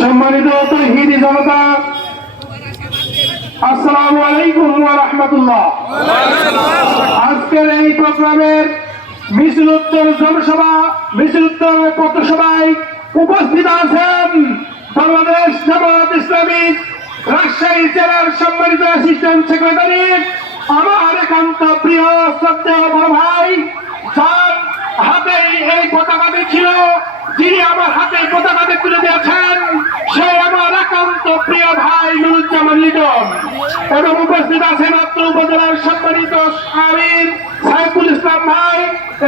সম্মানিত তৌহিদি জনতা, আসসালামু আলাইকুম ওয়া রাহমাতুল্লাহ। আজকের এই প্রোগ্রামের মিছিল উত্তর জনসভা, মিছিল উত্তর পথসভায় উপস্থিত আছেন বাংলাদেশ জামাত ইসলামী রাজশাহী জেলার সম্মানিত অ্যাসিস্ট্যান্ট সেক্রেটারি, আমার একান্ত প্রিয় শ্রদ্ধেয় বড় ভাই, যার হাতে এই পতাকাটি ছিল, যিনি আমার হাতে পতাকাটি তুলে দিয়েছেন, সে আমার একান্ত প্রিয় ভাই নুরুজ্জামান লিটন। এবং উপস্থিত আছেন অত্র উপজেলার সম্মানিত আমির সাইফুল ইসলাম ভাই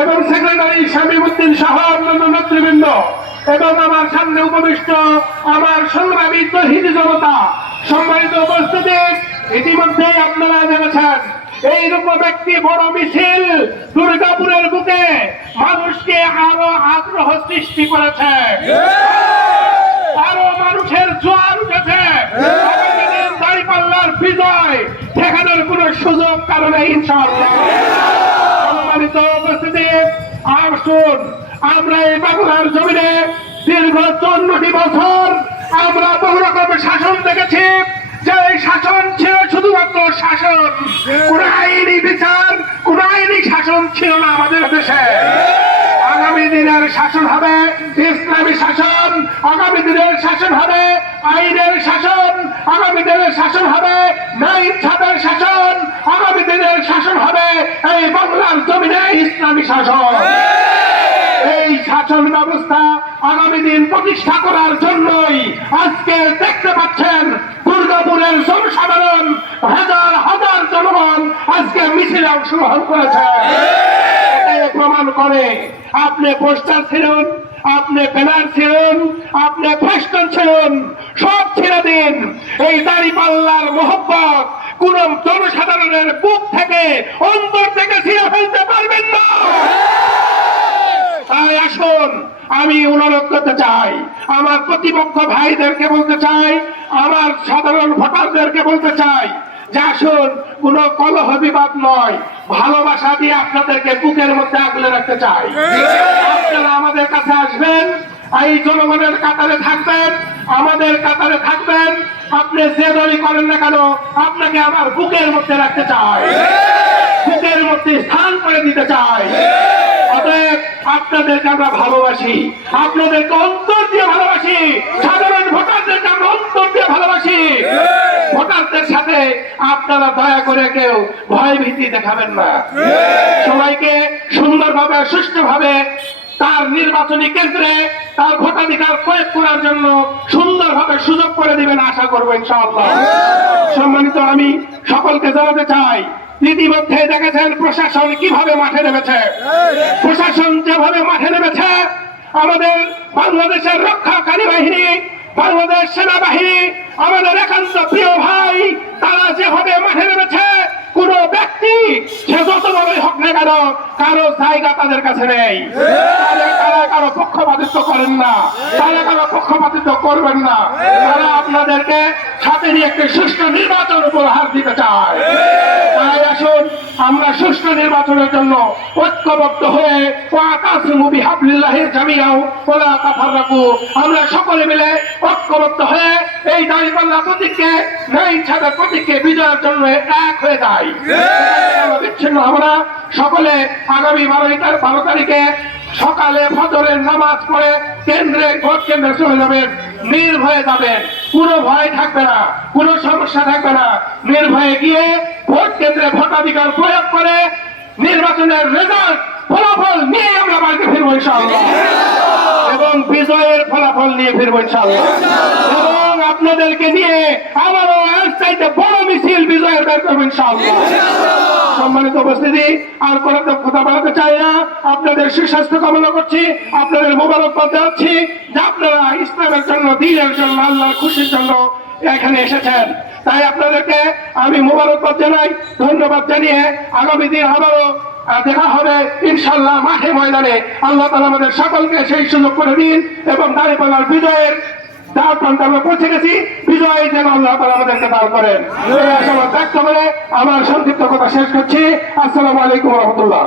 এবং সেক্রেটারি শামীমউদ্দিন সহ অন্যান্য নেতৃবৃন্দ, এবং আমার সামনে উপবিষ্ট আমার সংগ্রামী তৌহিদি জনতা। সম্মানিত উপস্থিতি, ইতিমধ্যে আপনারা জেনেছেন এইরকম একটি বড় মিছিল দুর্গাপুরের বুকে মানুষকে আরো আগ্রহ সৃষ্টি করেছে, আরো মানুষের জোয়ার উঠেছে। দাঁড়িপাল্লার বিজয় ঠেকানোর কোন সুযোগ কারণে ইনশাআল্লাহ। সম্মানিত উপস্থিতি, আসুন আমরা এই বাংলার জমিনে দীর্ঘ 54টি বছর আমরা বহু রকমের শাসন দেখেছি, যে শাসন ছিল শুধুমাত্র শাসন, কোন আইনি বিচার, কোন আইনি শাসন ছিল না আমাদের দেশে। আগামী দিনের শাসন হবে ইসলামী শাসন, আগামী দিনের শাসন হবে আইনের শাসন, আগামী দিনের শাসন হবে ন্যায় ইনসাফের শাসন, আগামী দিনের শাসন হবে এই বাংলার জমিনে ইসলামী শাসন। এই শাসন ব্যবস্থা আগামী দিন প্রতিষ্ঠা করার জন্যই আজকে দেখতে পাচ্ছেন দুর্গাপুরের জনসাধারণ, হাজার হাজার জনগণ আজকে মিছিলে অংশগ্রহণ করেছে। এটাই প্রমাণ করে আপনি পোস্টার ছিলেন, আপনি ব্যানার ছিলেন, আপনি ফেস্টুন ছিলেন, সব ছেড়ে দিন। এই দাঁড়িপাল্লার মোহব্বত কোন জনসাধারণের বুক থেকে, অন্তর থেকে ছিঁড়ে ফেলতে পারবেন না। তাই আসুন, আমি অনুরোধ করতে চাই, আমার প্রতিপক্ষ ভাইদেরকে বলতে চাই, আমার সাধারণ ভোটারদেরকে বলতে চাই যে আসুন, কোন কলহ বিবাদ নয়, ভালোবাসা দিয়ে আপনাদেরকে বুকের মধ্যে আগলে রাখতে চাই। আপনারা আমাদের কাছে আসবেন, এই জনগণের কাতারে থাকবেন, আমাদের কাতারে থাকবেন। আপনি যে দলই করেন না কেন, আপনাকে আমার বুকের মধ্যে রাখতে চাই, বুকের মধ্যে স্থান করে দিতে চাই। অতএব আপনাদেরকে আমরা ভালোবাসি, আপনাদেরকে অন্তর দিয়ে ভালোবাসি, সাধারণ ভোটারদেরকে আমরা অন্তর দিয়ে ভালোবাসি। ভোটারদের সাথে আপনারা দয়া করে কেউ ভয় ভীতি দেখাবেন না, সবাইকে সুন্দরভাবে সুষ্ঠুভাবে তার নির্বাচনী কেন্দ্রে তার ভোটাধিকার প্রয়োগ করার জন্য সুন্দরভাবে সুযোগ করে দিবেন আশা করবো ইনশাআল্লাহ। সম্মানিত, আমি সকলকে জানাতে চাই, ইতিমধ্যে দেখেছেন প্রশাসন কিভাবে মাঠে নেমেছে। প্রশাসন যেভাবে মাঠে নেমেছে, আমাদের বাংলাদেশের রক্ষাকারী বাহিনী, বাংলাদেশ সেনাবাহিনী, আমাদের একান্ত প্রিয় ভাই, তারা যেভাবে মাঠে নেমেছে, কোন ব্যক্তি সে যত বড়ই হোক না কেন, কারো জায়গা তাদের কাছে নেই। তারা কারো পক্ষপাতিত্ব করেন না, তারা কারো পক্ষপাতিত্ব করবেন না। তারা আপনাদেরকে সাথে নিয়ে একটি সুষ্ঠু নির্বাচন উপহার দিতে চায়। তাই আসুন, আমরা সুষ্ঠু নির্বাচনের জন্য ঐক্যবদ্ধ হয়ে আমরা সকলে মিলে ঐক্যবদ্ধ হয়ে এই দাঁড়িপাল্লা প্রতীককে, ন্যায় ইনসাফের প্রতীককে বিজয়ের জন্য এক হয়ে যাই। আমরা সকলে আগামী 12 তারিখে সকালে ফজরের নামাজ পড়ে কেন্দ্রে, ভোট কেন্দ্রে চলে যাবেন, নির্ভয়ে যাবেন, কোনো ভয় থাকবে না, কোনো সমস্যা থাকবে না। নির্ভয়ে গিয়ে ভোট কেন্দ্রে ভোটাধিকার প্রয়োগ করে নির্বাচনের রেজাল্ট, ফলাফল নিয়ে আমরা বাড়িতে ফিরবো ইনশাআল্লাহ, এবং বিজয়ের ফলাফল নিয়ে ফিরবো ইনশাআল্লাহ। এবং আপনাদেরকে নিয়ে আবারও এর চাইতে বড় মিছিল বিজয়ের বের করবো ইনশাআল্লাহ। সম্মানিত উপস্থিতি, আর কোন কথা বলাতে চাই না। আপনাদের সুস্বাস্থ্য কামনা করছি, আপনাদের মোবারকবাদ জানাচ্ছি যে আপনারা ইসলামের জন্য, দ্বীনের জন্য, আল্লাহর খুশির জন্য এখানে এসেছেন। তাই আপনাদেরকে আমি মোবারকবাদ জানাই, ধন্যবাদ জানিয়ে আগামী দিন আবারও দেখা হবে ইনশাল্লাহ মাঠে ময়দানে। আল্লাহ তাআলা আমাদের সকলকে সেই সুযোগ করে দিন এবং দাঁড়িপাল্লার বিজয়ের দ্বার প্রান্তে আমরা পৌঁছে গেছি। বিজয় যেন আল্লাহ তাআলা আমাদেরকে দান করেন। এই আশাবাদ ব্যক্ত করে আমার সংক্ষিপ্ত কথা শেষ করছি। আসসালামু আলাইকুম ওয়া রাহমাতুল্লাহ।